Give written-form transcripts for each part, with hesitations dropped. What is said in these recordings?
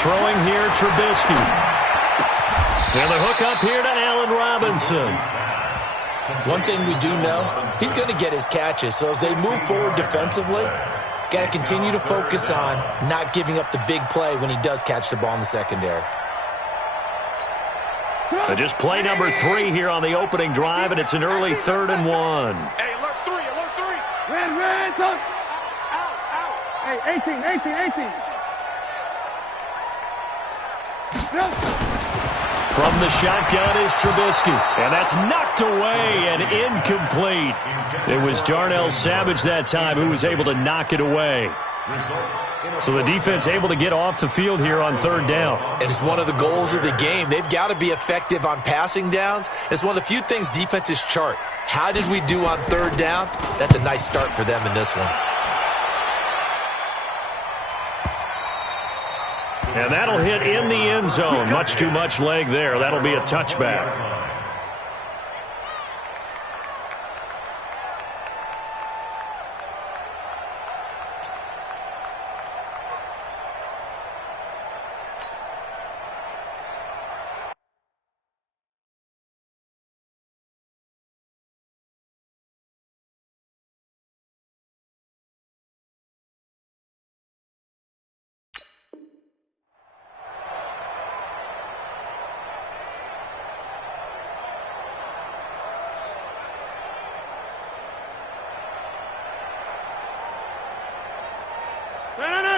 Throwing here, Trubisky. And the hook up here to Allen Robinson. One thing we do know, he's going to get his catches. So as they move forward defensively, got to continue to focus on not giving up the big play when he does catch the ball in the secondary. Just play number 3 here on the opening drive, and it's an early 3rd and 1. Hey, alert 3, alert 3. Red, touch. Out. Hey, 18. From the shotgun is Trubisky, and that's knocked away and incomplete. It was Darnell Savage that time who was able to knock it away. So the defense able to get off the field here on 3rd down. And it's one of the goals of the game. They've got to be effective on passing downs. It's one of the few things defenses chart. How did we do on 3rd down? That's a nice start for them in this one. And that'll hit in the end zone. Much too much leg there. That'll be a touchback.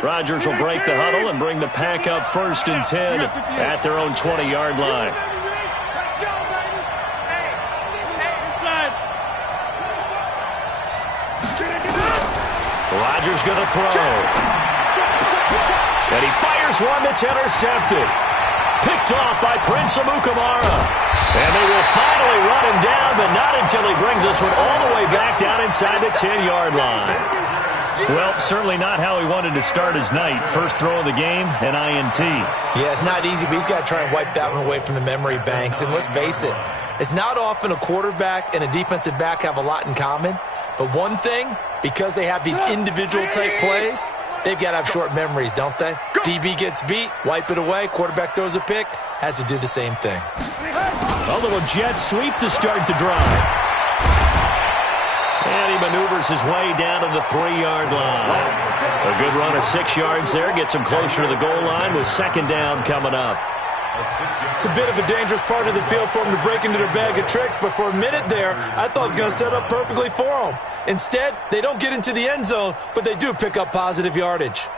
Rodgers will break the huddle and bring the pack up 1st and 10 at their own 20-yard line. Let's go, baby. Hey, Rodgers going to throw. And he fires one that's intercepted. Picked off by Prince Amukamara. And they will finally run him down, but not until he brings this one all the way back down inside the 10-yard line. Well, certainly not how he wanted to start his night. First throw of the game, an INT. Yeah, it's not easy, but he's got to try and wipe that one away from the memory banks. And let's face it, it's not often a quarterback and a defensive back have a lot in common. But one thing, because they have these individual type plays, they've got to have short memories, don't they? DB gets beat, wipe it away, quarterback throws a pick, has to do the same thing. A little jet sweep to start the drive. And he maneuvers his way down to the 3-yard line. A good run of 6 yards there. Gets him closer to the goal line with 2nd down coming up. It's a bit of a dangerous part of the field for him to break into their bag of tricks, but for a minute there, I thought it was going to set up perfectly for him. Instead, they don't get into the end zone, but they do pick up positive yardage.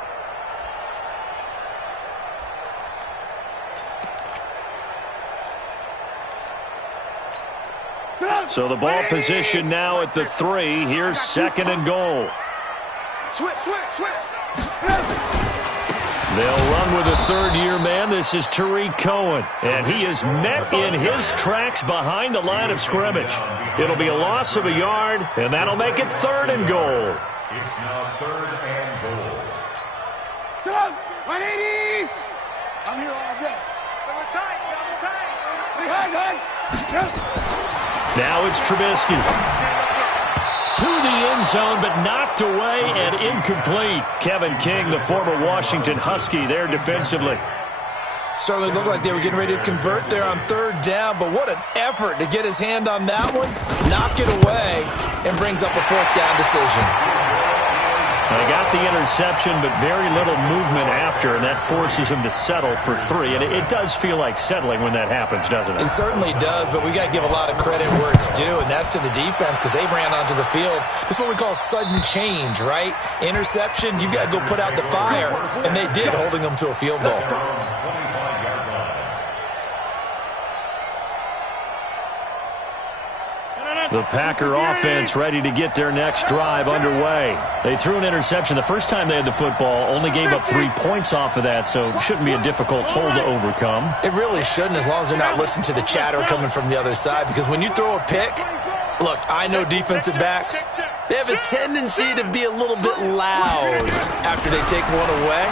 So the ball position now at the 3. Here's 2nd and goal. Switch. They'll run with a 3rd-year man. This is Tariq Cohen. And he is met in his tracks behind the line of scrimmage. It'll be a loss of a yard, and that'll make it 3rd and goal. It's now 3rd and goal. 180! I'm here all day. Double tight. Now it's Trubisky. To the end zone, but knocked away and incomplete. Kevin King, the former Washington Husky, there defensively. Certainly looked like they were getting ready to convert there on 3rd down, but what an effort to get his hand on that one, knock it away, and brings up a 4th down decision. They got the interception, but very little movement after, and that forces him to settle for 3. And it does feel like settling when that happens, doesn't it? It certainly does, but we got to give a lot of credit where it's due, and that's to the defense because they ran onto the field. This is what we call sudden change, right? Interception, you've got to go put out the fire, and they did, holding them to a field goal. The Packer offense ready to get their next drive underway. They threw an interception the first time they had the football, only gave up 3 points off of that, so shouldn't be a difficult hole to overcome. It really shouldn't, as long as they're not listening to the chatter coming from the other side, because when you throw a pick, look, I know defensive backs, they have a tendency to be a little bit loud after they take one away,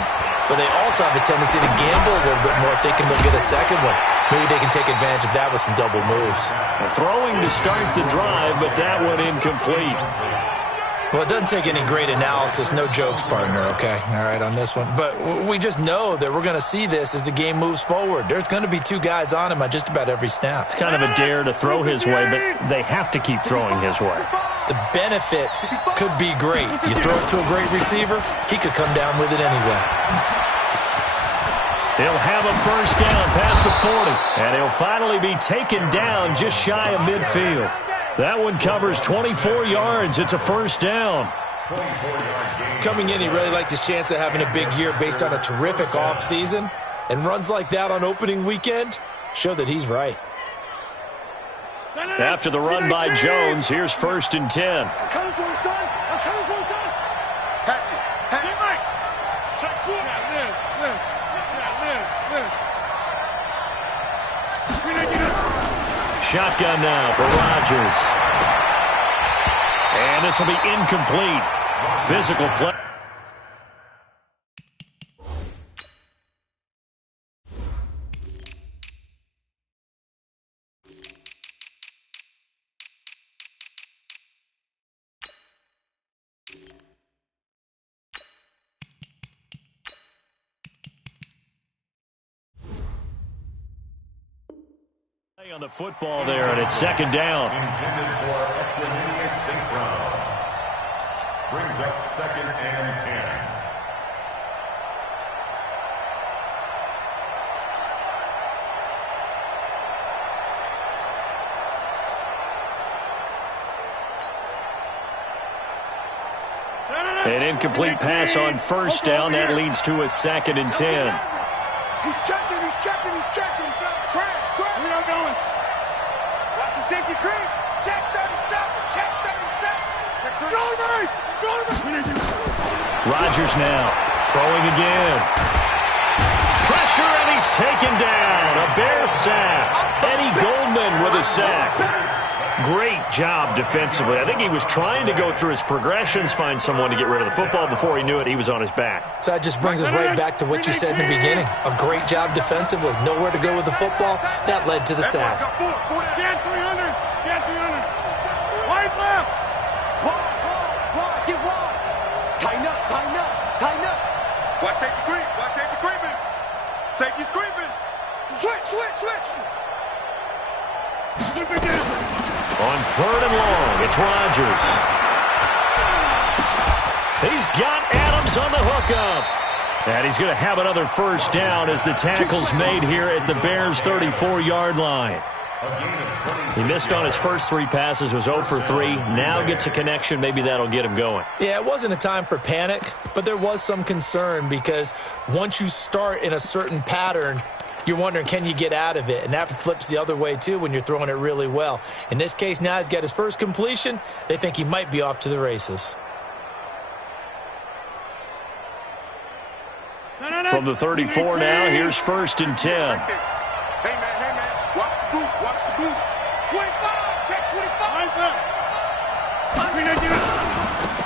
but they also have a tendency to gamble a little bit more thinking they'll get a second one. Maybe they can take advantage of that with some double moves. Throwing to start the drive, but that one incomplete. Well, it doesn't take any great analysis. No jokes, partner, okay? All right, on this one. But we just know that we're going to see this as the game moves forward. There's going to be two guys on him on just about every snap. It's kind of a dare to throw his way, but they have to keep throwing his way. The benefits could be great. You throw it to a great receiver, he could come down with it anyway. He'll have a first down past the 40, and he'll finally be taken down just shy of midfield. That one covers 24 yards. It's a first down. Coming in, he really liked his chance of having a big year based on a terrific offseason. And runs like that on opening weekend show that he's right. After the run by Jones, here's first and 10. I'm coming for you, son. I'm coming for you, son. Patch it. Patch it. Mike. Check four. Shotgun now for Rodgers. And this will be incomplete. Physical play. On the football there, and it's second down. Intended for Equanimeous St. Brown. Brings up second and 10. An incomplete pass on first down. That leads to a second and 10. He's checking. Crash. We are going. Watch the safety creep. Check 37. Check 37. Rodgers now throwing again. Pressure, and he's taken down. A Bear sack. Eddie Goldman with a sack. Great job defensively. I think he was trying to go through his progressions, find someone to get rid of the football. Before he knew it, he was on his back. So that just brings us right back to what you said in the beginning. A great job defensively. Nowhere to go with the football. That led to the sack. Get 300. Wide left. Wide. Get wide. Tighten up. Watch safety creeping. Safety's creeping. Switch. On third and long, it's Rodgers. He's got Adams on the hookup. And he's going to have another first down as the tackle's made here at the Bears' 34-yard line. He missed on his first three passes, was 0 for 3. Now gets a connection. Maybe that'll get him going. Yeah, it wasn't a time for panic, but there was some concern because once you start in a certain pattern, you're wondering, can you get out of it? And that flips the other way, too, when you're throwing it really well. In this case, now he's got his first completion. They think he might be off to the races. From the 34 now, here's first and 10. Hey, man. Watch the boot. 25. Check 25.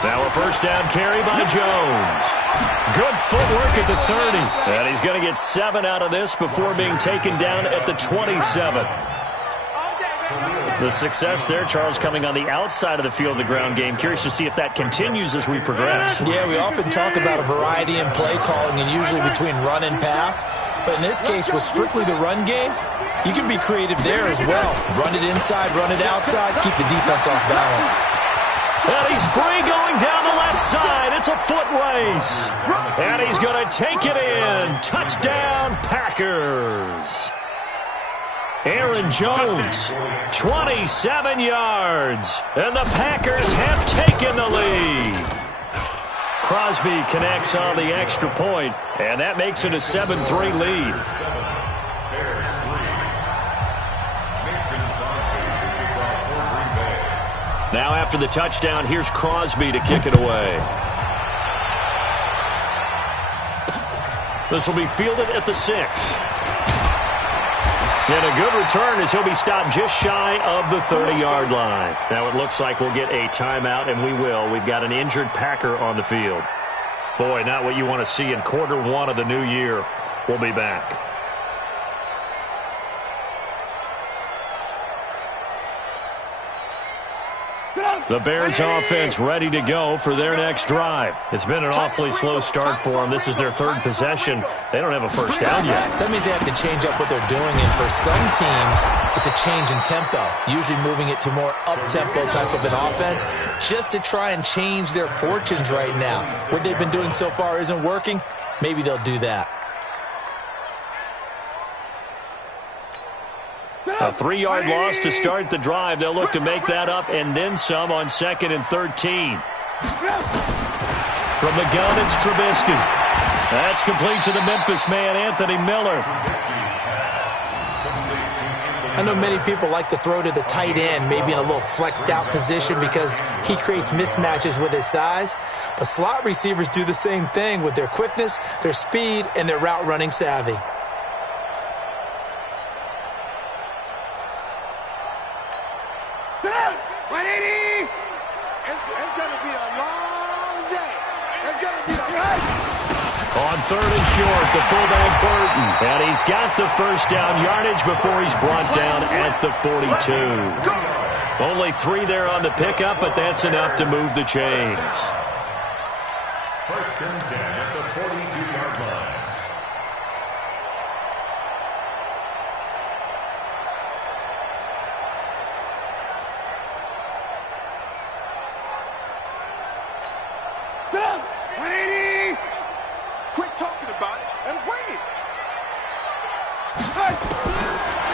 Now a first down carry by Jones. Good footwork at the 30. And he's going to get 7 out of this before being taken down at the 27. The success there, Charles, coming on the outside of the field, the ground game. Curious to see if that continues as we progress. Yeah, we often talk about a variety in play calling and usually between run and pass. But in this case, with strictly the run game, you can be creative there as well. Run it inside, run it outside, keep the defense off balance. And he's free going down the left side. It's a foot race. And he's going to take it in. Touchdown, Packers. Aaron Jones, 27 yards. And the Packers have taken the lead. Crosby connects on the extra point, and that makes it a 7-3 lead. Now after the touchdown, here's Crosby to kick it away. This will be fielded at the 6. And a good return as he'll be stopped just shy of the 30-yard line. Now it looks like we'll get a timeout, and we will. We've got an injured Packer on the field. Boy, not what you want to see in quarter one of the new year. We'll be back. Get out. The Bears offense ready to go for their next drive. It's been an awfully slow start for them. This is their third possession. They don't have a first down yet. So that means they have to change up what they're doing, and for some teams, it's a change in tempo, usually moving it to more up-tempo type of an offense just to try and change their fortunes right now. What they've been doing so far isn't working. Maybe they'll do that. A 3-yard loss to start the drive. They'll look to make that up and then some on 2nd and 13. From the gun, it's Trubisky. That's complete to the Memphis man, Anthony Miller. I know many people like to throw to the tight end, maybe in a little flexed out position because he creates mismatches with his size. But slot receivers do the same thing with their quickness, their speed, and their route running savvy. On 3rd and short, the fullback Burton. And he's got the first down yardage before he's brought down at the 42. Only 3 there on the pickup, but that's enough to move the chains. 1st and 10 at the 42-yard line. Quit talking about it and win it.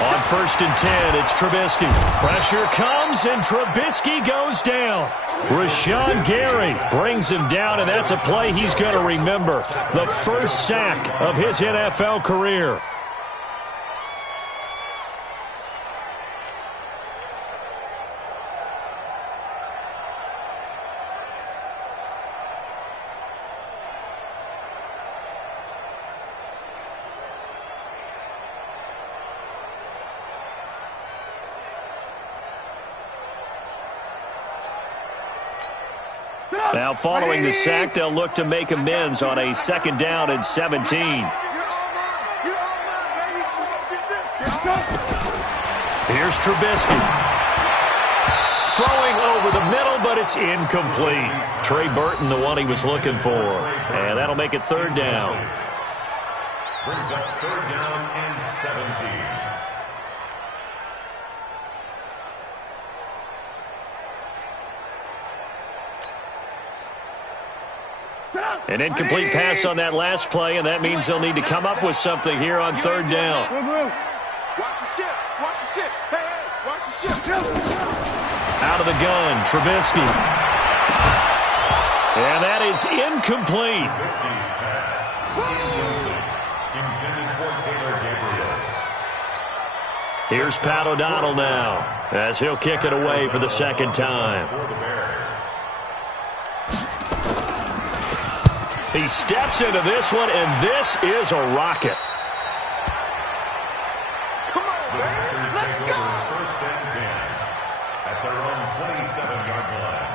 On 1st and 10, it's Trubisky. Pressure comes, and Trubisky goes down. Rashawn Gary brings him down, and that's a play he's going to remember. The first sack of his NFL career. Now following the sack, they'll look to make amends on a 2nd down and 17. Here's Trubisky. Throwing over the middle, but it's incomplete. Trey Burton, the one he was looking for. And that'll make it 3rd down. Brings up 3rd down and 17. An incomplete pass on that last play, and that means they'll need to come up with something here on 3rd down. Watch the ship. Watch the ship. Hey, watch the ship. Out of the gun, Trubisky. And that is incomplete. Trubisky's pass. Intended for Taylor Gabriel. Here's Pat O'Donnell now, as he'll kick it away for the 2nd time. For the Bears. He steps into this one, and this is a rocket. Come on, man. Let's go. 1st and 10 at their own 27-yard line.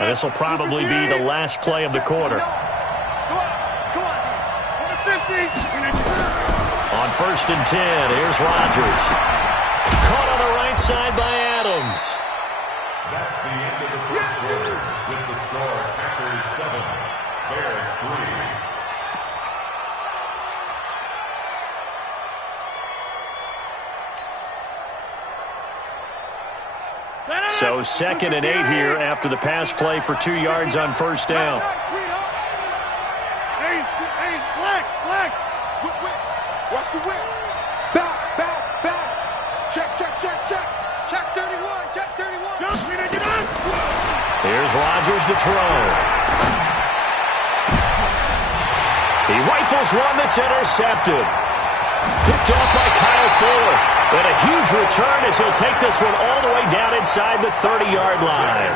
Now, this will probably be the last play of the quarter. Come on. On 1st and 10, here's Rodgers. Caught on the right side by Adams. That's the end of the 1st quarter with the score Packers 7, Bears 3. So 2nd and 8 here after the pass play for 2 yards on 1st down. Hey, flex. Watch the whip. Back. Check. Check 31. Check 31. Here's Rodgers to throw. He rifles one that's intercepted. Picked off by Kyle Fuller. And a huge return as he'll take this one all the way down inside the 30-yard line.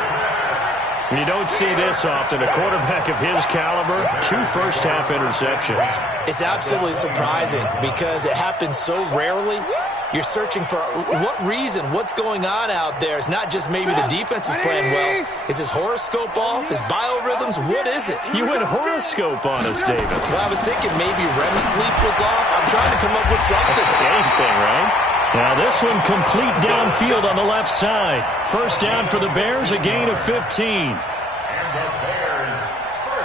You don't see this often. A quarterback of his caliber, 2 first-half interceptions. It's absolutely surprising because it happens so rarely. you're searching for what reason, what's going on out there. It's not just maybe the defense is playing well. Is his horoscope off? His biorhythms? What is it? You went horoscope on us, David. Well, I was thinking maybe REM sleep was off. I'm trying to come up with something. Anything, right? Now this one complete downfield on the left side. First down for the Bears, a gain of 15.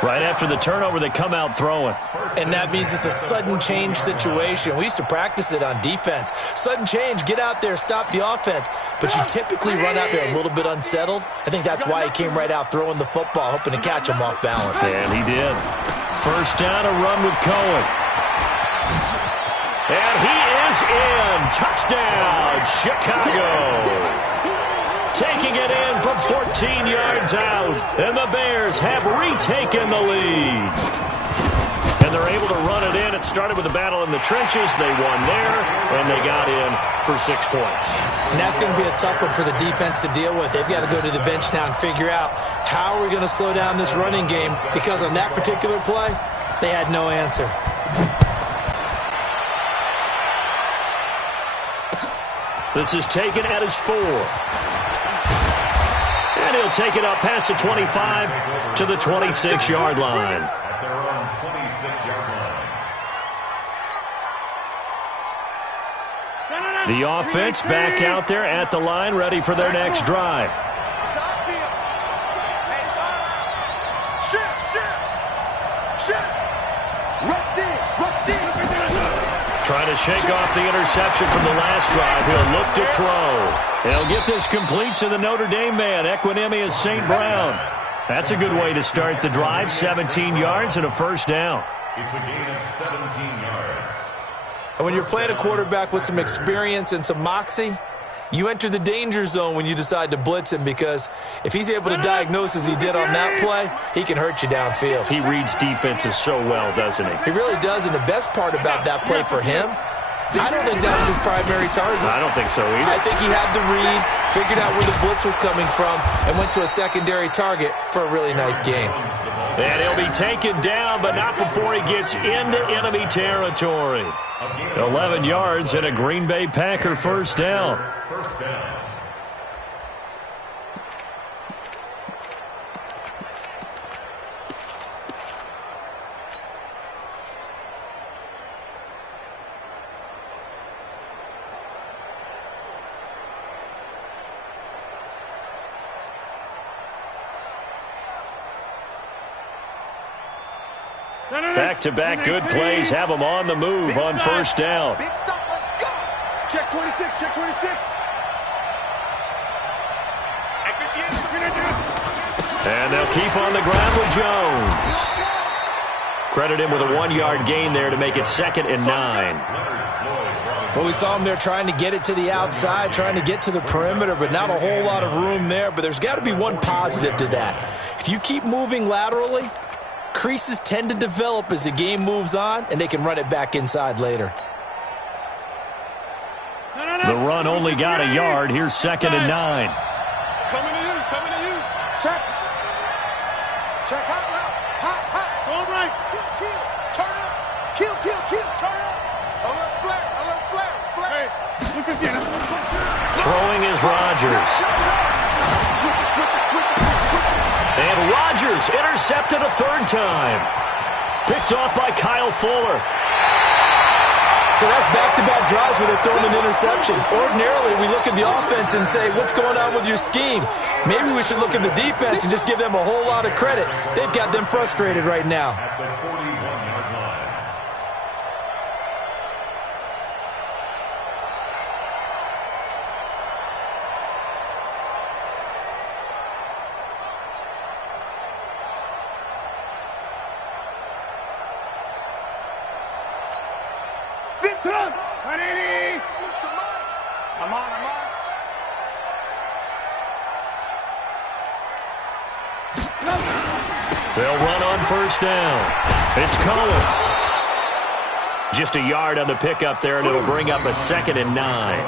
Right after the turnover, they come out throwing. And that means it's a sudden change situation. We used to practice it on defense. Sudden change, get out there, stop the offense. But you typically run out there a little bit unsettled. I think that's why he came right out throwing the football, hoping to catch him off balance. And he did. First down, a run with Cohen. And he is in. Touchdown, Chicago. Taking it in from 14 yards out. And the Bears have retaken the lead. And they're able to run it in. It started with a battle in the trenches. They won there, and they got in for 6 points. And that's going to be a tough one for the defense to deal with. They've got to go to the bench now and figure out how are we going to slow down this running game, because on that particular play, they had no answer. This is taken at his 4. And he'll take it up past the 25 to the 26-yard line. At their own 26-yard line. The offense back out there at the line, ready for their next drive. Trying to shake off the interception from the last drive. He'll look to throw. He'll get this complete to the Notre Dame man, Equinemius St. Brown. That's a good way to start the drive. 17 yards and a first down. It's a gain of 17 yards. And when you're playing a quarterback with some experience and some moxie, you enter the danger zone when you decide to blitz him, because if he's able to diagnose as he did on that play, he can hurt you downfield. He reads defenses so well, doesn't he? He really does, and the best part about that play for him, I don't think that was his primary target. I don't think so either. I think he had the read, figured out where the blitz was coming from, and went to a secondary target for a really nice gain. And he'll be taken down, but not before he gets into enemy territory. 11 yards and a Green Bay Packer first down. First down. Back-to-back good plays have them on the move on first down. Big stop, let's go. Check 26, check 26. And they'll keep on the ground with Jones. Credit him with a 1-yard gain there to make it 2nd and 9. Well, we saw him there trying to get it to the outside, trying to get to the perimeter, but not a whole lot of room there. But there's got to be one positive to that. If you keep moving laterally, creases tend to develop as the game moves on, and they can run it back inside later. The run only got a yard. Here's 2nd and 9. Coming to you, coming to you. Check. Check hot route. Hot. Going right. Kill. Turn up. Kill. Turn up. Alert flare. Hey, look at this. Throwing is Rodgers. Switch it. And Rodgers intercepted a 3rd time. Picked off by Kyle Fuller. So that's back-to-back drives where they're throwing an interception. Ordinarily, we look at the offense and say, what's going on with your scheme? Maybe we should look at the defense and just give them a whole lot of credit. They've got them frustrated right now. At the 41-yard line. I'm on. They'll run on first down. It's Cohen. Just a yard on the pickup there, and it'll bring up a 2nd and 9.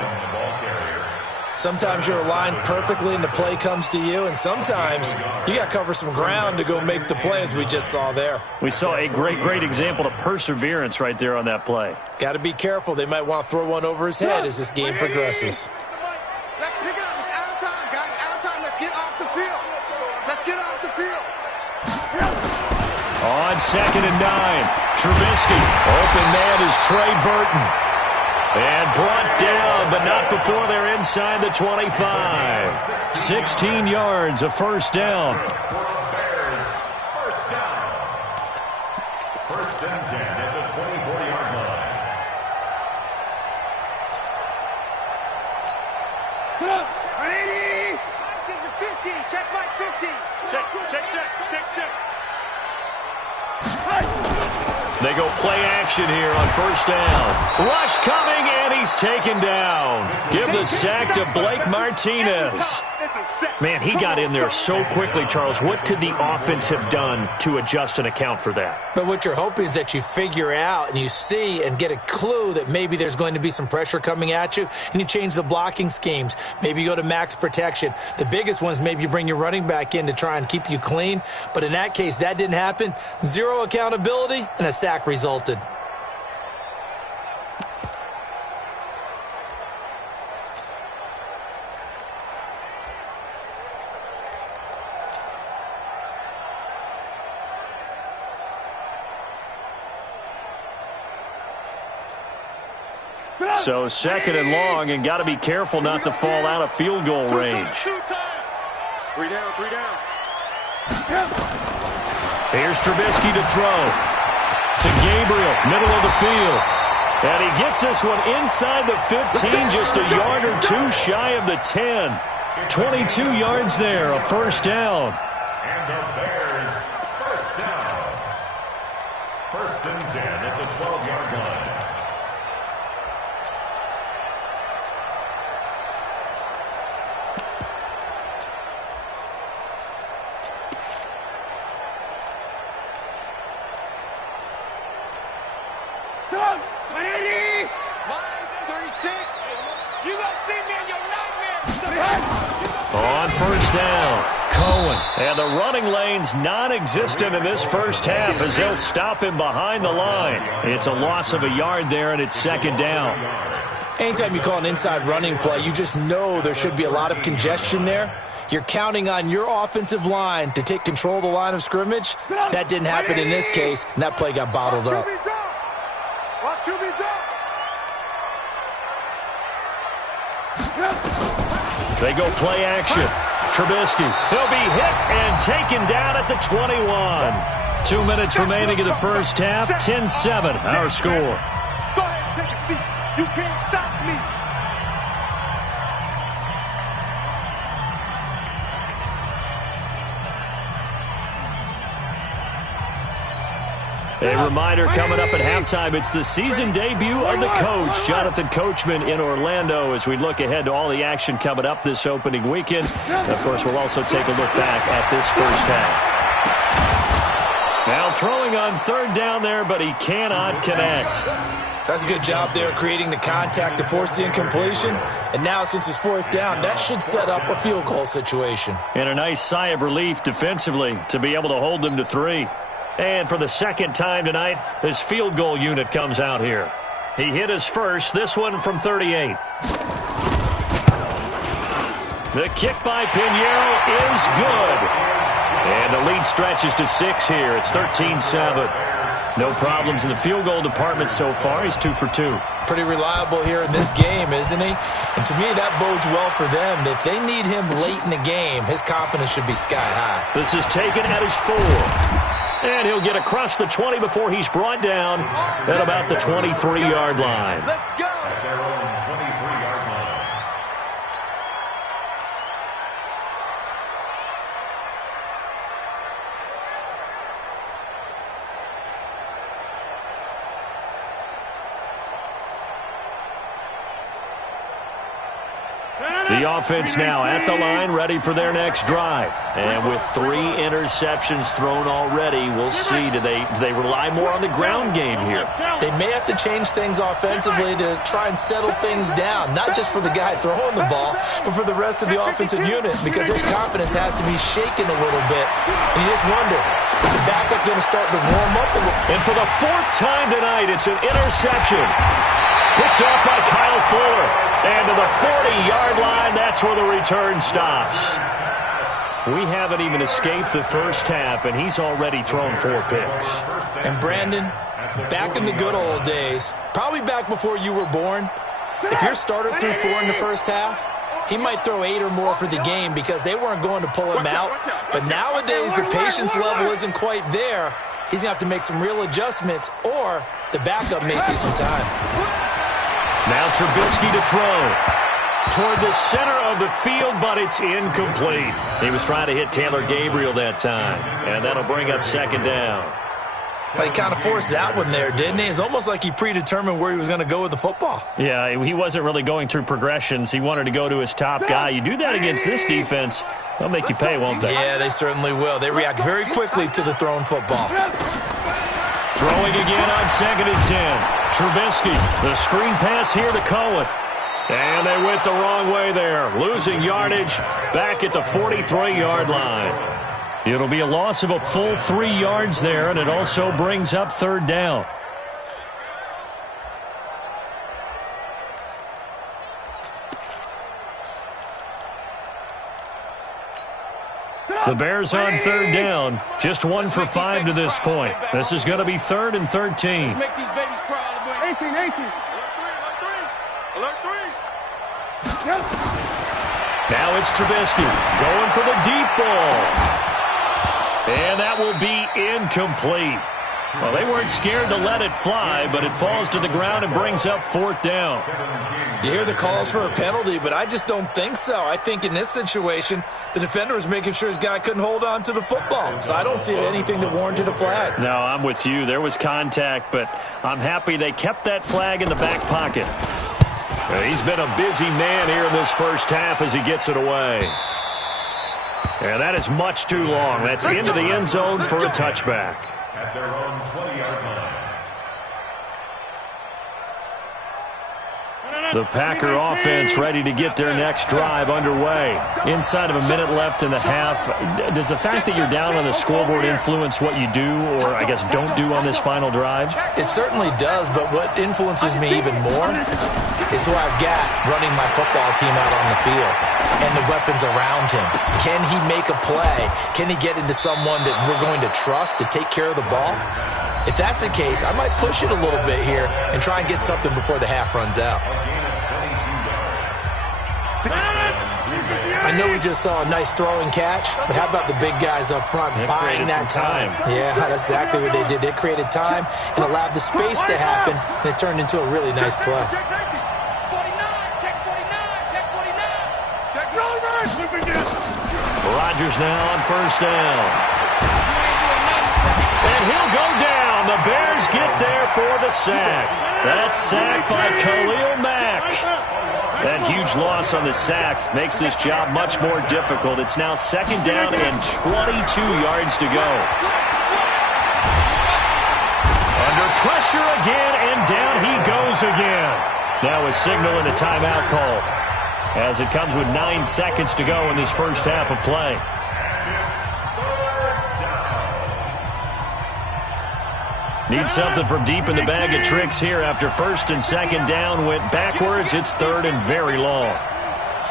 Sometimes you're aligned perfectly and the play comes to you, and sometimes you got to cover some ground to go make the play, as we just saw there. We saw a great example of perseverance right there on that play. Got to be careful. They might want to throw one over his head as this game progresses. Let's pick it up. It's out of time, guys. Out of time. Let's get off the field. Let's get off the field. On 2nd and 9, Trubisky. Open man is Trey Burton. And brought down, but not before they're inside the 25. 16 yards, a first down. First down. First and 10 at the 24-yard line. Ready? 50. Check my 50. Check. They go play action here on first down. Rush coming, and he's taken down. Give the sack to Blake Martinez. Man, he got in there so quickly, Charles. What could the offense have done to adjust and account for that? But what you're hoping is that you figure out and you see and get a clue that maybe there's going to be some pressure coming at you, and you change the blocking schemes. Maybe you go to max protection. The biggest one is maybe you bring your running back in to try and keep you clean. But in that case, that didn't happen. Zero accountability, and a sack resulted. So 2nd and long, and got to be careful not to fall out of field goal range. 3 down. Here's Trubisky to throw. To Gabriel, middle of the field. And he gets this one inside the 15, just a yard or two shy of the 10. 22 yards there, a first down. And the Bears, first down. First and 10 at the 12-yard line. Ready? Line 36. You gonna see me in your nightmares. On first down, Cohen. And the running lane's non-existent in this first half as they'll stop him behind the line. It's a loss of a yard there, and it's 2nd down. Anytime you call an inside running play, you just know there should be a lot of congestion there. You're counting on your offensive line to take control of the line of scrimmage. That didn't happen in this case, and that play got bottled up. Watch QB jump. They go play action. Trubisky, he'll be hit and taken down at the 21. 2 minutes remaining in the first half, 10-7, our score. Go ahead, take a seat. You can't stop me. A reminder coming up at halftime, it's the season debut of the coach, Jonathan Coachman in Orlando, as we look ahead to all the action coming up this opening weekend. And of course, we'll also take a look back at this first half. Now throwing on 3rd down there, but he cannot connect. That's a good job there creating the contact to force the incompletion. And now, since it's 4th down, that should set up a field goal situation. And a nice sigh of relief defensively to be able to hold them to 3. And for the 2nd time tonight, his field goal unit comes out here. He hit his first, this one from 38. The kick by Pinheiro is good. And the lead stretches to 6 here. It's 13-7. No problems in the field goal department so far. He's 2 for 2. Pretty reliable here in this game, isn't he? And to me, that bodes well for them. If they need him late in the game, his confidence should be sky high. This is taken at his 4. And he'll get across the 20 before he's brought down at about the 23-yard line. Let's go. At their own 23-yard line. The offense now at the line, ready for their next drive. And with 3 interceptions thrown already, we'll see. Do they rely more on the ground game here? They may have to change things offensively to try and settle things down, not just for the guy throwing the ball, but for the rest of the offensive unit, because their confidence has to be shaken a little bit. And you just wonder, is the backup going to start to warm up a little? And for the 4th time tonight, it's an interception. Picked off by Kyle Fuller. And to the 40-yard line, that's where the return stops. We haven't even escaped the first half, and he's already thrown 4 picks. And Brandon, back in the good old days, probably back before you were born, if your starter threw 4 in the first half, he might throw 8 or more for the game because they weren't going to pull him out. But nowadays, the patience level isn't quite there. He's going to have to make some real adjustments, or the backup may see some time. Now Trubisky to throw. Toward the center of the field, but it's incomplete. He was trying to hit Taylor Gabriel that time, and that'll bring up 2nd down. But he kind of forced that one there, didn't he? It's almost like he predetermined where he was going to go with the football. Yeah, he wasn't really going through progressions. He wanted to go to his top guy. You do that against this defense, they'll make you pay, won't they? Yeah, they certainly will. They react very quickly to the thrown football. Throwing again on 2nd and 10. Trubisky, the screen pass here to Cohen. And they went the wrong way there, losing yardage back at the 43-yard line. It'll be a loss of a full 3 yards there, and it also brings up 3rd down. The Bears on 3rd down, just 1 for 5 to this point. This is going to be 3rd and 13. Let's make these babies cry. 18. Alert 3. Now it's Trubisky going for the deep ball. And that will be incomplete. Well, they weren't scared to let it fly, but it falls to the ground and brings up 4th down. You hear the calls for a penalty, but I just don't think so. I think in this situation, the defender was making sure his guy couldn't hold on to the football. So I don't see anything that warranted a flag. No, I'm with you. There was contact, but I'm happy they kept that flag in the back pocket. He's been a busy man here in this first half as he gets it away. And that is much too long. That's into the end zone for a touchback. At their own 20-yard line. The Packer offense ready to get their next drive underway. Inside of a minute left in the half, does the fact that you're down on the scoreboard influence what you do, or I guess don't do on this final drive? It certainly does, but what influences me even more is who I've got running my football team out on the field and the weapons around him. Can he make a play? Can he get into someone that we're going to trust to take care of the ball? If that's the case, I might push it a little bit here and try and get something before the half runs out. I know we just saw a nice throwing catch, but how about the big guys up front buying that time? Yeah, that's exactly what they did. They created time and allowed the space to happen, and it turned into a really nice play. 49, check 49, check 49. Check Rodgers now on 1st down. And he'll go down. The Bears get there for the sack. That's sacked by Khalil Mack. That huge loss on the sack makes this job much more difficult. It's now 2nd down and 22 yards to go. Under pressure again, and down he goes again. Now a signal and a timeout call, as it comes with 9 seconds to go in this first half of play. Need something from deep in the bag of tricks here after 1st and 2nd down went backwards. It's 3rd and very long.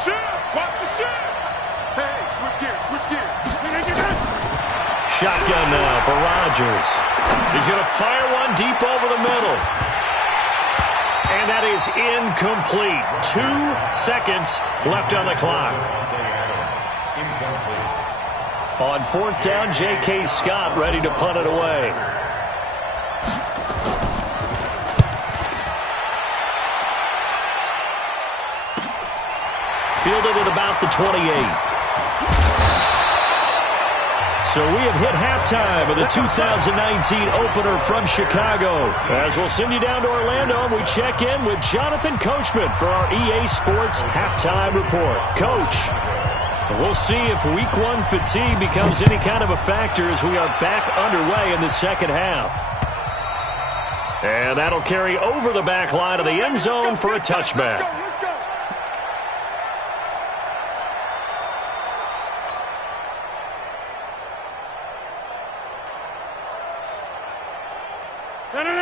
Shift! Watch the shift! Hey, switch gears. Shotgun now for Rodgers. He's going to fire one deep over the middle. And that is incomplete. 2 seconds left on the clock. On 4th down, J.K. Scott ready to punt it away. Fielded at about the 28. So we have hit halftime of the 2019 opener from Chicago. As we'll send you down to Orlando, and we check in with Jonathan Coachman for our EA Sports Halftime Report. Coach, we'll see if Week 1 fatigue becomes any kind of a factor as we are back underway in the second half. And that'll carry over the back line of the end zone for a touchback.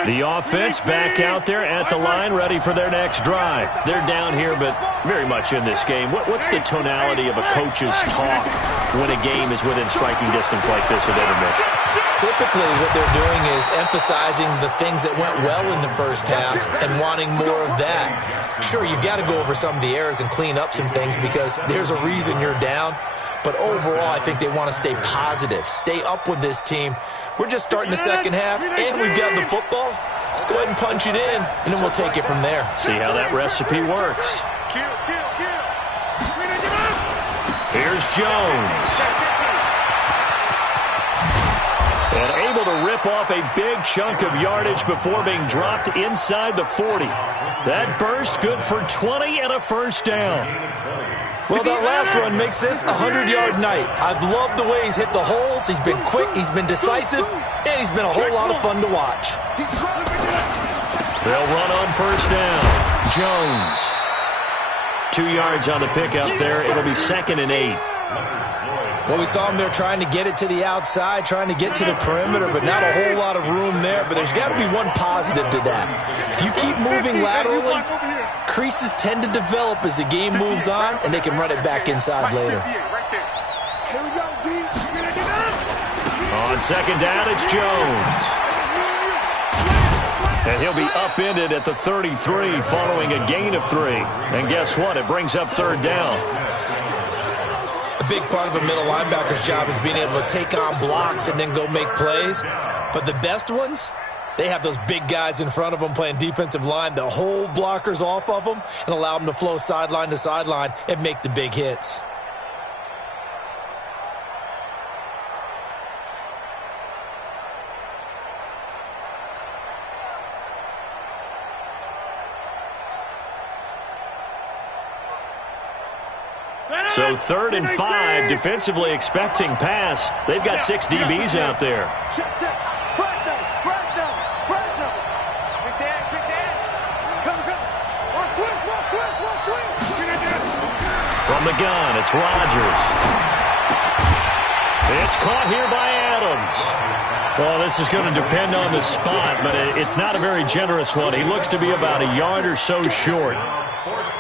The offense back out there at the line, ready for their next drive. They're down here, but very much in this game. What's the tonality of a coach's talk when a game is within striking distance like this at intermission? Typically, what they're doing is emphasizing the things that went well in the first half and wanting more of that. Sure, you've got to go over some of the errors and clean up some things because there's a reason you're down. But overall, I think they want to stay positive, stay up with this team. We're just starting the second half, and we've got the football. Let's go ahead and punch it in, and then we'll take it from there. See how that recipe works. Here's Jones. And able to rip off a big chunk of yardage before being dropped inside the 40. That burst good for 20 and a first down. Well, that last run makes this a 100-yard night. I've loved the way he's hit the holes. He's been quick, he's been decisive, and he's been a whole lot of fun to watch. They'll run on first down. Jones. 2 yards on the pickup there. It'll be 2nd and 8. Well, we saw him there trying to get it to the outside, trying to get to the perimeter, but not a whole lot of room there. But there's got to be one positive to that. If you keep moving laterally, creases tend to develop as the game moves on, and they can run it back inside later. On second down, it's Jones. And he'll be upended at the 33 following a gain of 3. And guess what? It brings up third down. A big part of a middle linebacker's job is being able to take on blocks and then go make plays. But the best ones, they have those big guys in front of them playing defensive line to hold blockers off of them and allow them to flow sideline to sideline and make the big hits. So 3rd and 5, defensively expecting pass. They've got 6 DBs out there. From the gun, it's Rodgers. It's caught here by Adams. Well, this is going to depend on the spot, but it's not a very generous one. He looks to be about a yard or so short.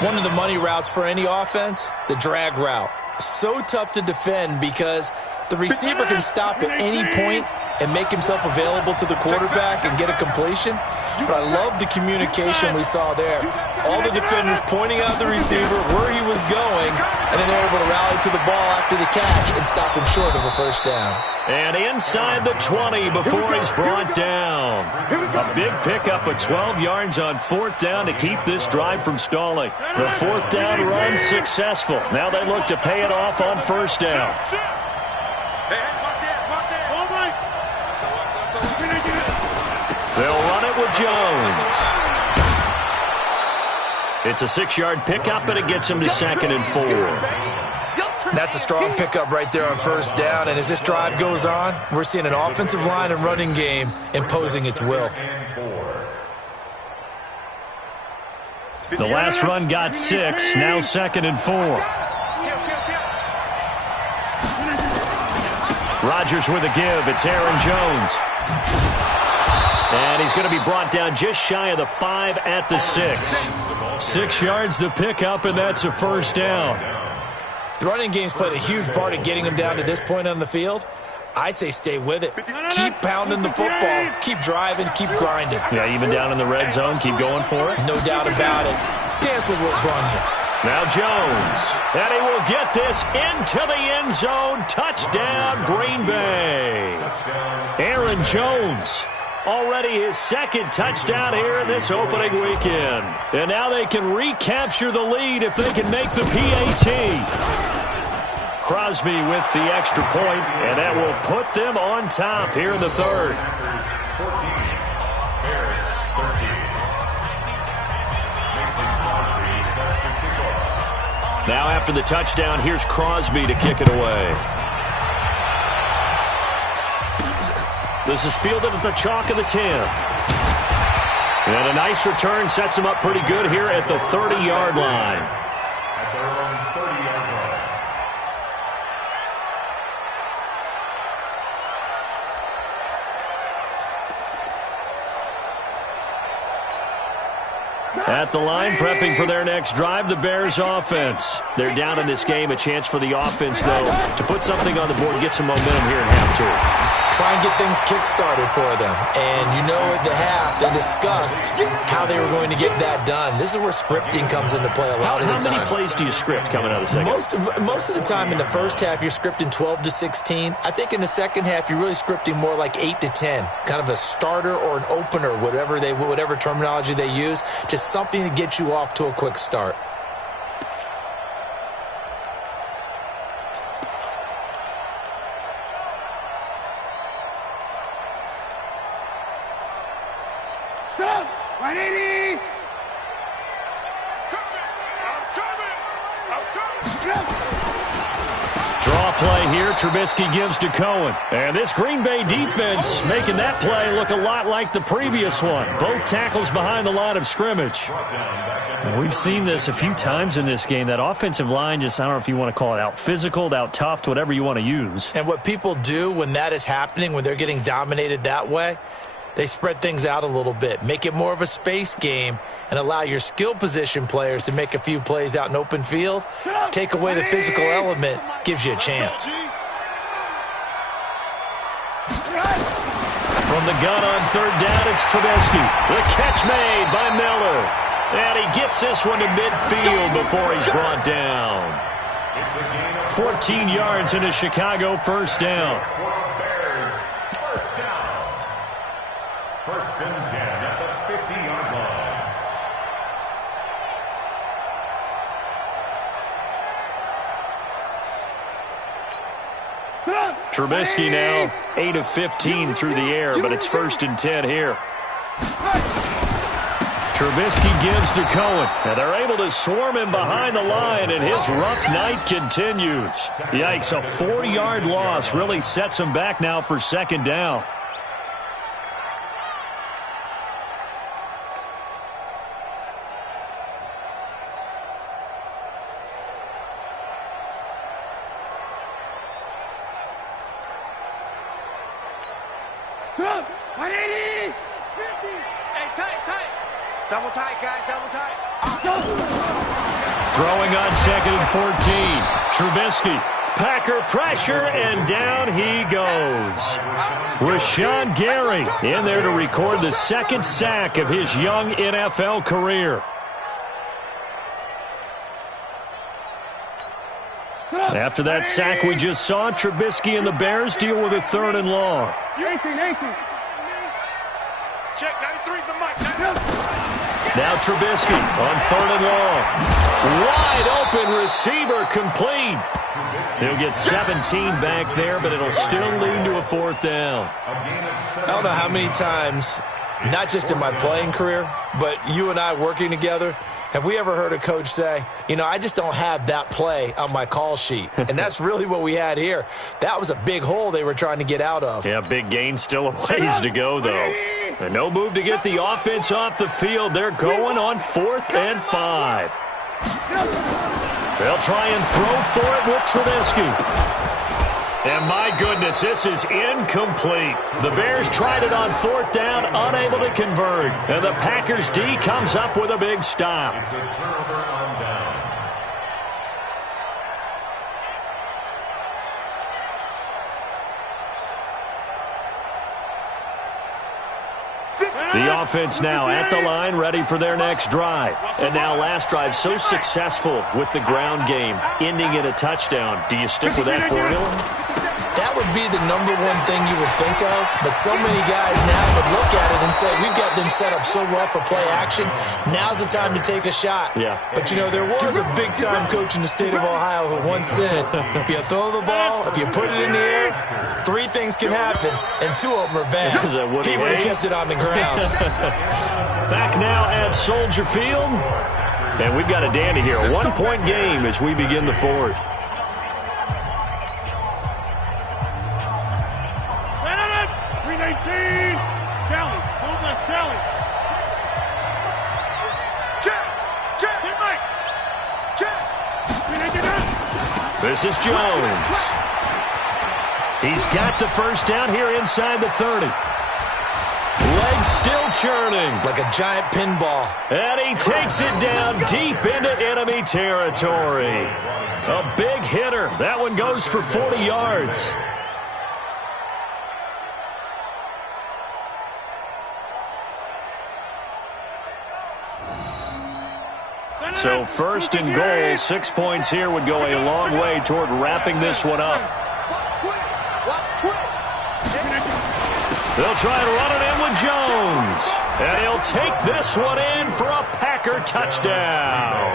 One of the money routes for any offense, the drag route. So tough to defend because the receiver can stop at any point and make himself available to the quarterback and get a completion. But I love the communication we saw there. All the defenders pointing out the receiver, where he was going, and then they're able to rally to the ball after the catch and stop him short of a first down. And inside the 20 before he's brought down. A big pickup of 12 yards on 4th down to keep this drive from stalling. The 4th down run successful. Now they look to pay it off on first down. They'll run it with Jones. It's a 6-yard pickup, and it gets him to 2nd and 4. That's a strong pickup right there on first down, and as this drive goes on, we're seeing an offensive line and running game imposing its will. The last run got 6, now 2nd and 4. Rodgers with a give. It's Aaron Jones. And he's going to be brought down just shy of the 5 at the 6. 6 yards the pickup, and that's a first down. The running game's played a huge part in getting him down to this point on the field. I say stay with it. Keep pounding the football. Keep driving. Keep grinding. Yeah, even down in the red zone, keep going for it. No doubt about it. Dance with what brung you. Now Jones. And he will get this into the end zone. Touchdown, Green Bay. Aaron Jones. Already his 2nd touchdown here in this opening weekend. And now they can recapture the lead if they can make the PAT. Crosby with the extra point, and that will put them on top here in the third. Packers 14, Bears 13. Mason Crosby set to kick off. Now after the touchdown, here's Crosby to kick it away. This is fielded at the chalk of the 10. And a nice return sets him up pretty good here at the 30-yard line. At their own 30-yard line. At the line, prepping for their next drive, the Bears offense. They're down in this game. A chance for the offense, though, to put something on the board, get some momentum here in half two. Try and get things kick-started for them. And you know at the half, they discussed how they were going to get that done. This is where scripting comes into play a lot of the time. How many plays do you script coming out of the second? Most of the time in the first half, you're scripting 12 to 16. I think in the second half, you're really scripting more like 8 to 10. Kind of a starter or an opener, whatever terminology they use. Just something to get you off to a quick start. Draw play here. Trubisky gives to Cohen. And this Green Bay defense making that play look a lot like the previous one. Both tackles behind the line of scrimmage. We've seen this a few times in this game. That offensive line just, I don't know if you want to call it out physical, out tough, whatever you want to use. And what people do when that is happening, when they're getting dominated that way, they spread things out a little bit, make it more of a space game, and allow your skill position players to make a few plays out in open field. Take away the physical element, gives you a chance. From the gun on third down, it's Trubisky. The catch made by Miller. And he gets this one to midfield before he's brought down. 14 yards into Chicago, first down. Bears, first down. First and 10 at the 50-yard line. Trubisky now 8 of 15 through the air, but it's first and 10 here. Trubisky gives to Cohen, and they're able to swarm him behind the line, and his rough night continues. Yikes, a 4-yard loss really sets him back now for second down. Double tight, guys, double tight. Throwing on second and 14. Trubisky, Packer pressure, and down he goes. Rashawn Gary in there to record the second sack of his young NFL career. After that sack we just saw, Trubisky and the Bears deal with a third and long. Check, 93's the mic. Now Trubisky on third and long. Wide open receiver complete. He'll get 17 back there, but it'll still lead to a fourth down. I don't know how many times, not just in my playing career, but you and I working together, have we ever heard a coach say, you know, I just don't have that play on my call sheet. And that's really what we had here. That was a big hole they were trying to get out of. Yeah, big gain, still a ways to go, though. And no move to get the offense off the field. They're going on 4th and 5. They'll try and throw for it with Trubisky. And my goodness, this is incomplete. The Bears tried it on 4th down, unable to convert. And the Packers D comes up with a big stop. It's a turnover on downs. The offense now at the line, ready for their next drive. And now last drive so successful with the ground game, ending in a touchdown. Do you stick with that formula? That would be the number one thing you would think of, but so many guys now would look at it and say, we've got them set up so well for play action. Now's the time to take a shot. Yeah. But, you know, there was a big-time coach in the state of Ohio who once said, if you throw the ball, if you put it in the air, 3 things can happen, and 2 of them are bad. He would have kept it on the ground. Back now at Soldier Field. And we've got a dandy here. A 1-point game as we begin the 4th. This is Jones. He's got the first down here inside the 30. Legs still churning. Like a giant pinball. And he takes it down deep into enemy territory. A big hitter. That one goes for 40 yards. So first and goal, 6 points here would go a long way toward wrapping this one up. They'll try to run it in with Jones. And he'll take this one in for a Packer touchdown.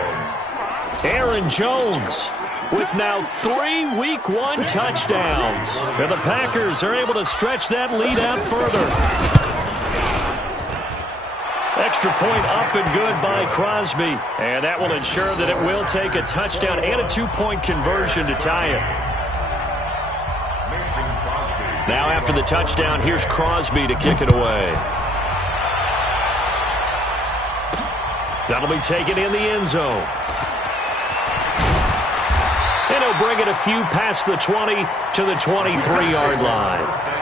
Aaron Jones with now 3 Week 1 touchdowns. And the Packers are able to stretch that lead out further. Extra point up and good by Crosby. And that will ensure that it will take a touchdown and a 2-point conversion to tie it. Now after the touchdown, here's Crosby to kick it away. That'll be taken in the end zone. And he'll bring it a few past the 20 to the 23-yard line.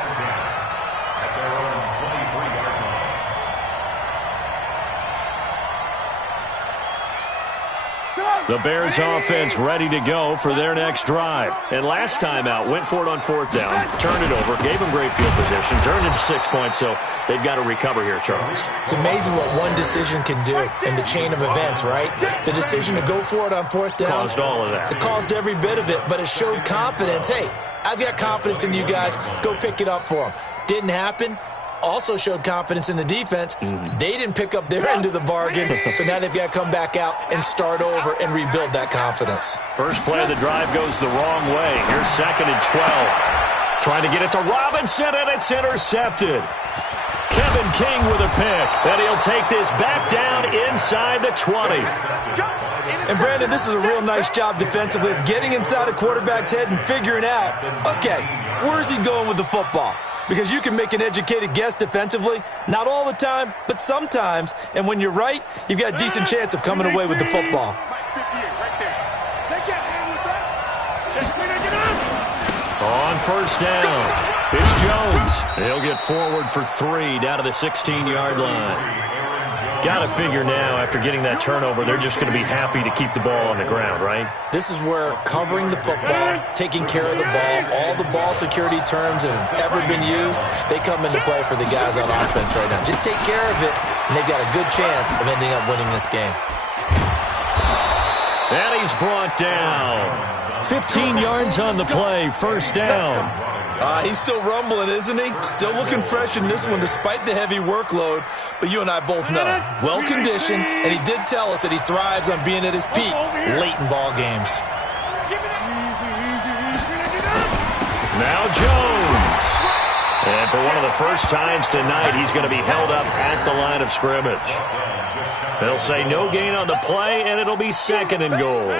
The Bears offense ready to go for their next drive. And last time out, went for it on 4th down, turned it over, gave them great field position, turned it to 6 points, so they've got to recover here, Charles. It's amazing what one decision can do in the chain of events, right? The decision to go for it on 4th down. Caused all of that. It caused every bit of it, but it showed confidence. Hey, I've got confidence in you guys. Go pick it up for them. Didn't happen. Also showed confidence in the defense. They didn't pick up their end of the bargain, so now they've got to come back out and start over and rebuild that confidence. First play of the drive goes the wrong way. Here's 2nd and 12. Trying to get it to Robinson, and it's intercepted. Kevin King with a pick, and he'll take this back down inside the 20. And, Brandon, this is a real nice job defensively of getting inside a quarterback's head and figuring out, okay, where's he going with the football? Because you can make an educated guess defensively. Not all the time, but sometimes. And when you're right, you've got a decent chance of coming away with the football. On first down, it's Jones. He'll get forward for 3 down to the 16-yard line. Got to figure now, after getting that turnover, they're just going to be happy to keep the ball on the ground, right? This is where covering the football, taking care of the ball, all the ball security terms that have ever been used, they come into play for the guys on offense right now. Just take care of it, and they've got a good chance of ending up winning this game. And he's brought down. 15 yards on the play, first down. He's still rumbling, isn't he? Still looking fresh in this one despite the heavy workload. But you and I both know, well-conditioned, and he did tell us that he thrives on being at his peak late in ball games. Now Jones. And for one of the first times tonight, he's going to be held up at the line of scrimmage. They'll say no gain on the play, and it'll be 2nd and goal.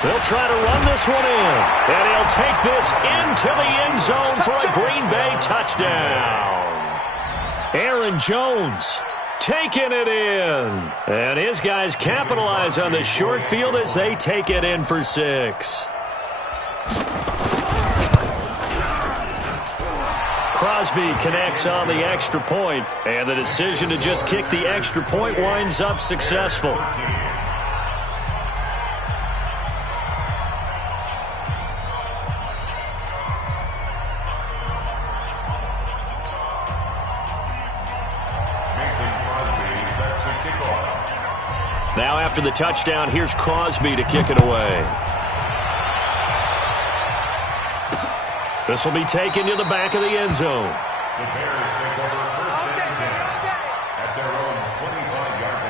They'll try to run this one in, and he'll take this into the end zone for a Green Bay touchdown. Aaron Jones taking it in, and his guys capitalize on the short field as they take it in for 6. Crosby connects on the extra point, and the decision to just kick the extra point winds up successful. Now after the touchdown, here's Crosby to kick it away. This will be taken to the back of the end zone. The Bears take over first and 10 at their own 25-yard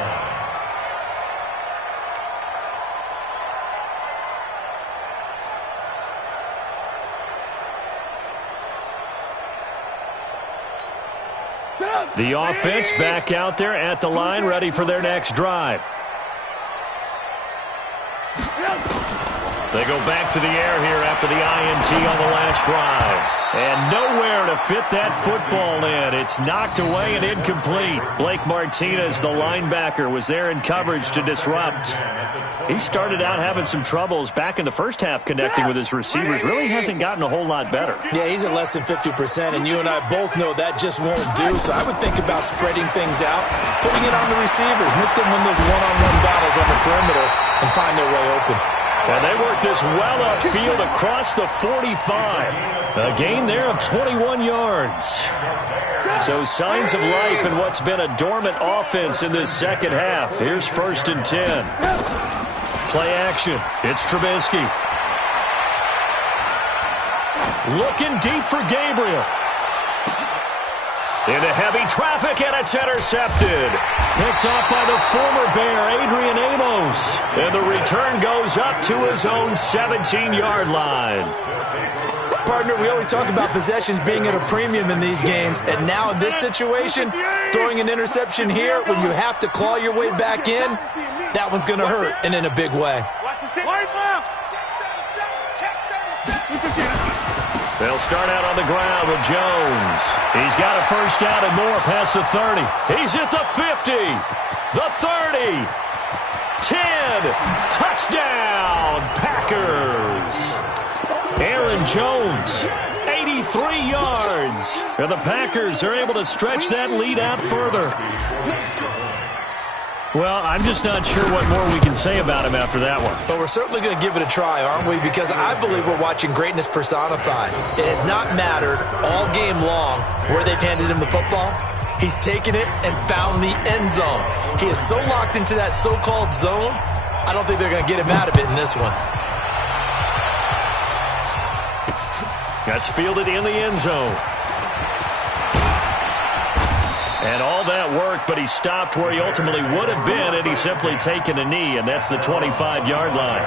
line. The offense back out there at the line, ready for their next drive. They go back to the air here after the INT on the last drive. And nowhere to fit that football in. It's knocked away and incomplete. Blake Martinez, the linebacker, was there in coverage to disrupt. He started out having some troubles back in the first half connecting with his receivers. Really hasn't gotten a whole lot better. Yeah, he's at less than 50%, and you and I both know that just won't do. So I would think about spreading things out, putting it on the receivers, make them win those one-on-one battles on the perimeter, and find their way open. And they work this well upfield across the 45. A gain there of 21 yards. So signs of life in what's been a dormant offense in this second half. Here's 1st and 10. Play action. It's Trubisky. Looking deep for Gabriel. Into heavy traffic, and it's intercepted. Picked off by the former Bear, Adrian Amos. And the return goes up to his own 17-yard line. Partner, we always talk about possessions being at a premium in these games, and now in this situation, throwing an interception here when you have to claw your way back in, that one's going to hurt, and in a big way. They'll start out on the ground with Jones. He's got a first down and more past the 30. He's at the 50, the 30, 10, touchdown, Packers. Aaron Jones, 83 yards. And the Packers are able to stretch that lead out further. Well, I'm just not sure what more we can say about him after that one. But we're certainly going to give it a try, aren't we? Because I believe we're watching greatness personified. It has not mattered all game long where they've handed him the football. He's taken it and found the end zone. He is so locked into that so-called zone, I don't think they're going to get him out of it in this one. That's fielded in the end zone. And all that work, but he stopped where he ultimately would have been had he simply taken a knee, and that's the 25-yard line.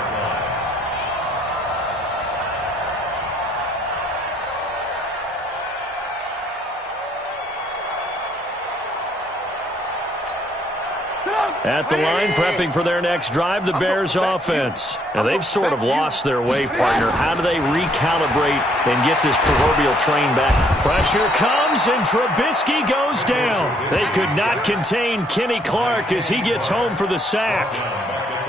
At the line, prepping for their next drive, the Bears offense. Now, they've sort of lost their way, partner. How do they recalibrate and get this proverbial train back? Pressure comes, and Trubisky goes down. They could not contain Kenny Clark as he gets home for the sack.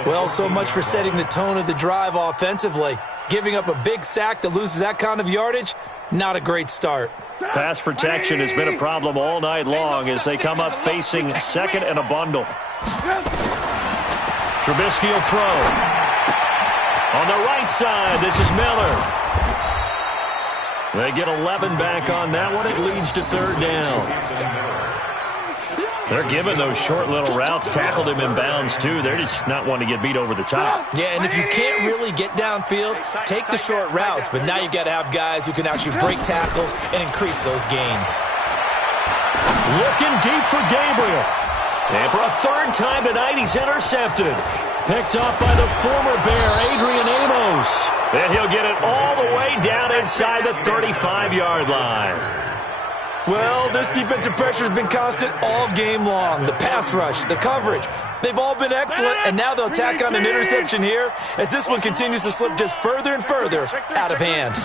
Well, so much for setting the tone of the drive offensively. Giving up a big sack that loses that kind of yardage, not a great start. Pass protection has been a problem all night long as they come up facing second and a bundle. Trubisky will throw. On the right side, this is Miller. They get 11 back on that one. It leads to third down. They're giving those short little routes. Tackled him in bounds, too. They're just not wanting to get beat over the top. Yeah, and if you can't really get downfield, take the short routes. But now you've got to have guys who can actually break tackles and increase those gains. Looking deep for Gabriel. And for a third time tonight, he's intercepted. Picked off by the former Bear, Adrian Amos. And he'll get it all the way down inside the 35-yard line. Well, this defensive pressure has been constant all game long. The pass rush, the coverage, they've all been excellent, and now they'll tack on an interception here as this one continues to slip just further and further out of hand.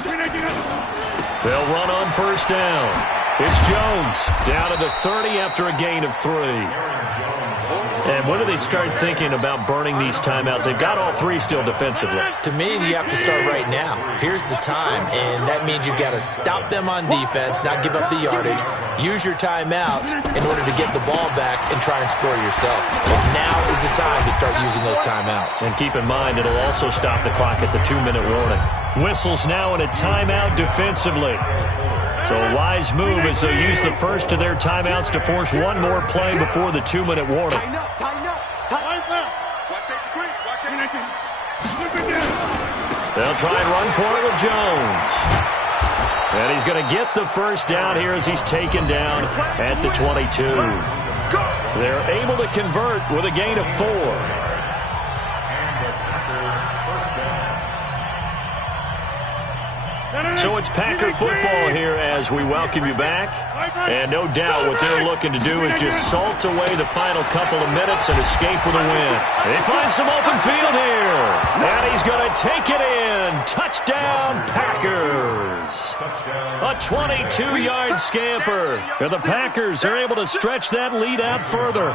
They'll run on first down. It's Jones down to the 30 after a gain of 3. And when do they start thinking about burning these timeouts? They've got all 3 still defensively. To me, you have to start right now. Here's the time, and that means you've got to stop them on defense, not give up the yardage, use your timeouts in order to get the ball back and try and score yourself. But now is the time to start using those timeouts. And keep in mind, it'll also stop the clock at the 2-minute warning. Whistles now in a timeout defensively. So a wise move as they use the first of their timeouts to force one more play before the 2-minute warning. They'll try and run for it with Jones. And he's going to get the first down here as he's taken down at the 22. They're able to convert with a gain of 4. So it's Packer football here as we welcome you back. And no doubt what they're looking to do is just salt away the final couple of minutes and escape with a win. They find some open field here. And he's going to take it in. Touchdown, Packers. A 22-yard scamper. And the Packers are able to stretch that lead out further.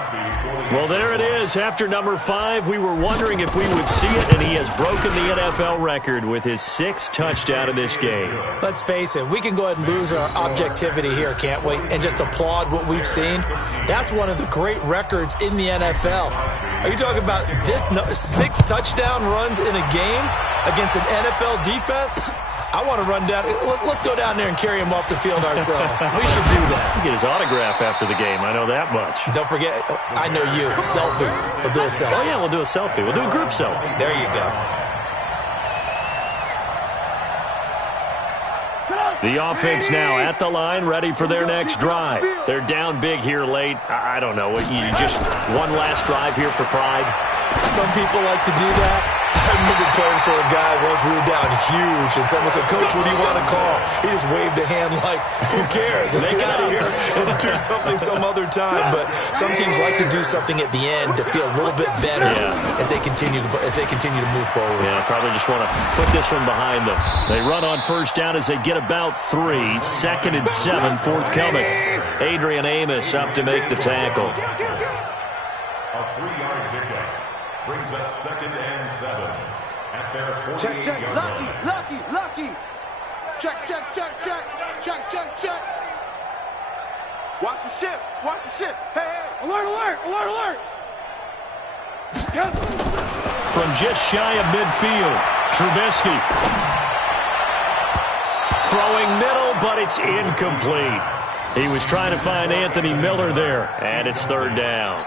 Well, there it is. After number 5, we were wondering if we would see it, and he has broken the NFL record with his 6th touchdown in this game. Let's face it, we can go ahead and lose our objectivity here, can't we? And just applaud what we've seen. That's one of the great records in the NFL. Are you talking about this 6 touchdown runs in a game against an NFL defense? I want to run down. Let's go down there and carry him off the field ourselves. We should do that. Get his autograph after the game. I know that much. Don't forget, I know you. Selfie. We'll do a selfie. Oh, yeah, we'll do a selfie. We'll do a group selfie. There you go. The offense now at the line, ready for their next drive. They're down big here late. I don't know. You just one last drive here for pride? Some people like to do that. I remember playing for a guy once. We were down huge, and someone said, "Coach, what do you want to call?" He just waved a hand like, "Who cares? Let's get out of here and do something some other time." But some teams like to do something at the end to feel a little bit better as they continue to move forward. Yeah, probably just want to put this one behind them. They run on first down as they get about 3. 2nd and 7, forthcoming. Adrian Amos up to make the tackle. A 3-yard pickup brings up 2nd and 7 at their 48-yard line. Lucky. Check. Watch the ship. Hey. Alert. From just shy of midfield, Trubisky. Throwing middle, but it's incomplete. He was trying to find Anthony Miller there, and it's 3rd down.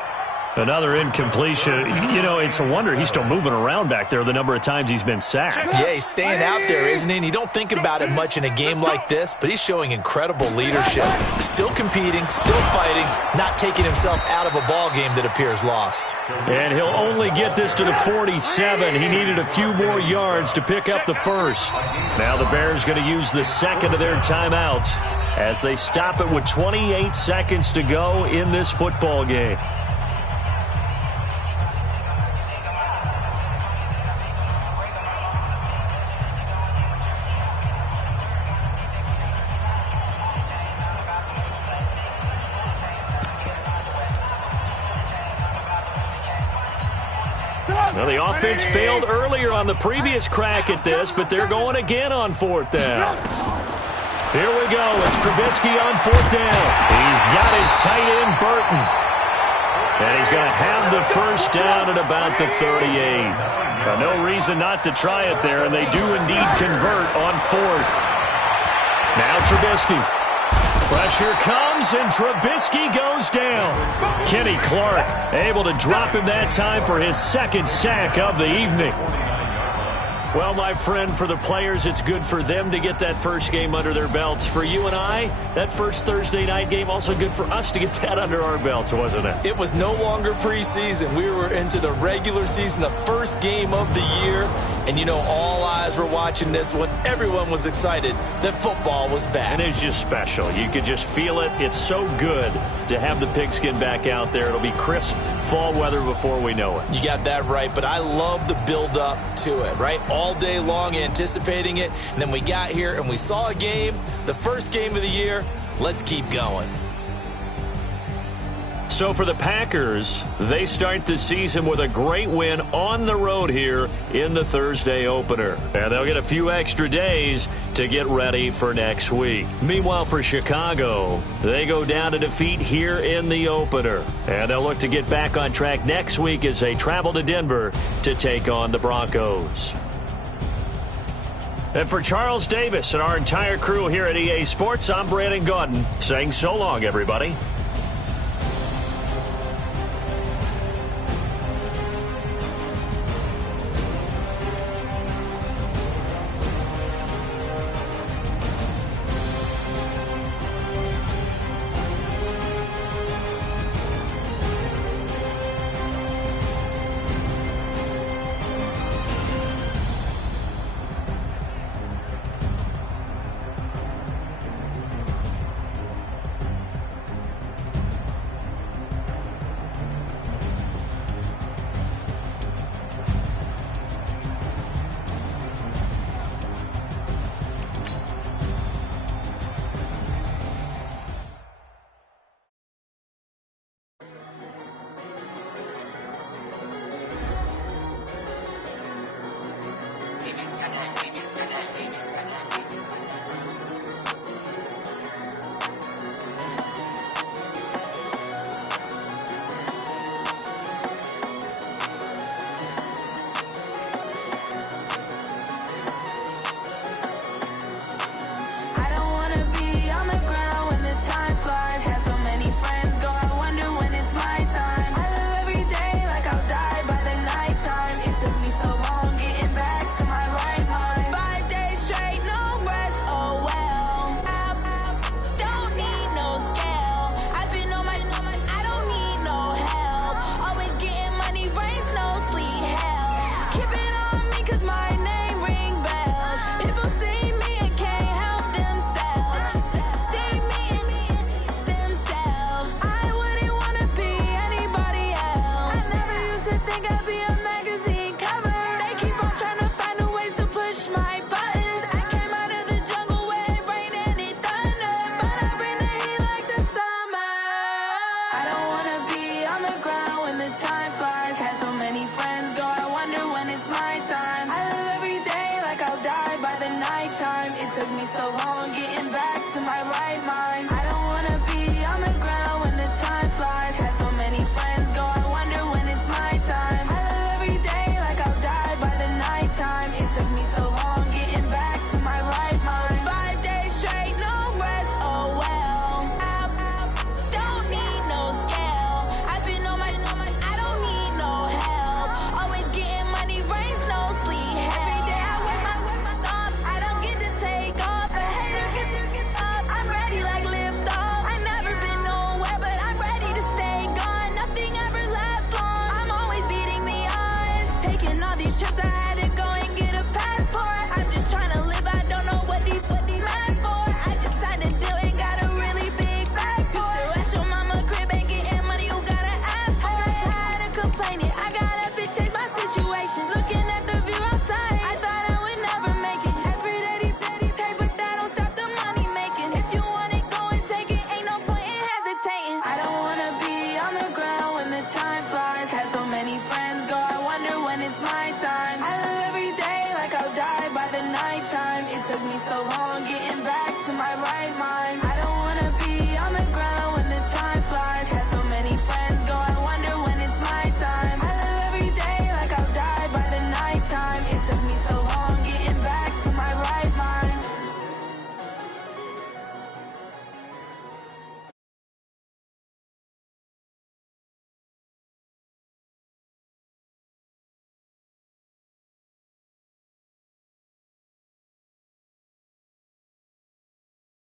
Another incompletion. You know, it's a wonder he's still moving around back there the number of times he's been sacked. Yeah, he's staying out there, isn't he? And you don't think about it much in a game like this, but he's showing incredible leadership. Still competing, still fighting, not taking himself out of a ball game that appears lost. And he'll only get this to the 47. He needed a few more yards to pick up the first. Now the Bears going to use the 2nd of their timeouts as they stop it with 28 seconds to go in this football game. Well, the offense failed earlier on the previous crack at this, but they're going again on 4th down. Here we go. It's Trubisky on 4th down. He's got his tight end, Burton. And he's going to have the first down at about the 38. No reason not to try it there, and they do indeed convert on 4th. Now Trubisky. Pressure comes, and Trubisky goes down. Kenny Clark able to drop him that time for his 2nd sack of the evening. Well, my friend, for the players, it's good for them to get that first game under their belts. For you and I, that first Thursday night game, also good for us to get that under our belts, wasn't it? It was no longer preseason. We were into the regular season, the first game of the year. And, you know, all eyes were watching this one. Everyone was excited that football was back. And it's just special. You could just feel it. It's so good to have the pigskin back out there. It'll be crisp fall weather before we know it. You got that right, but I love the build-up to it, right? All day long anticipating it, and then we got here and we saw a game, the first game of the year. Let's keep going. So for the Packers, they start the season with a great win on the road here in the Thursday opener. And they'll get a few extra days to get ready for next week. Meanwhile, for Chicago, they go down to defeat here in the opener. And they'll look to get back on track next week as they travel to Denver to take on the Broncos. And for Charles Davis and our entire crew here at EA Sports, I'm Brandon Gaudin saying so long, everybody. it's my time.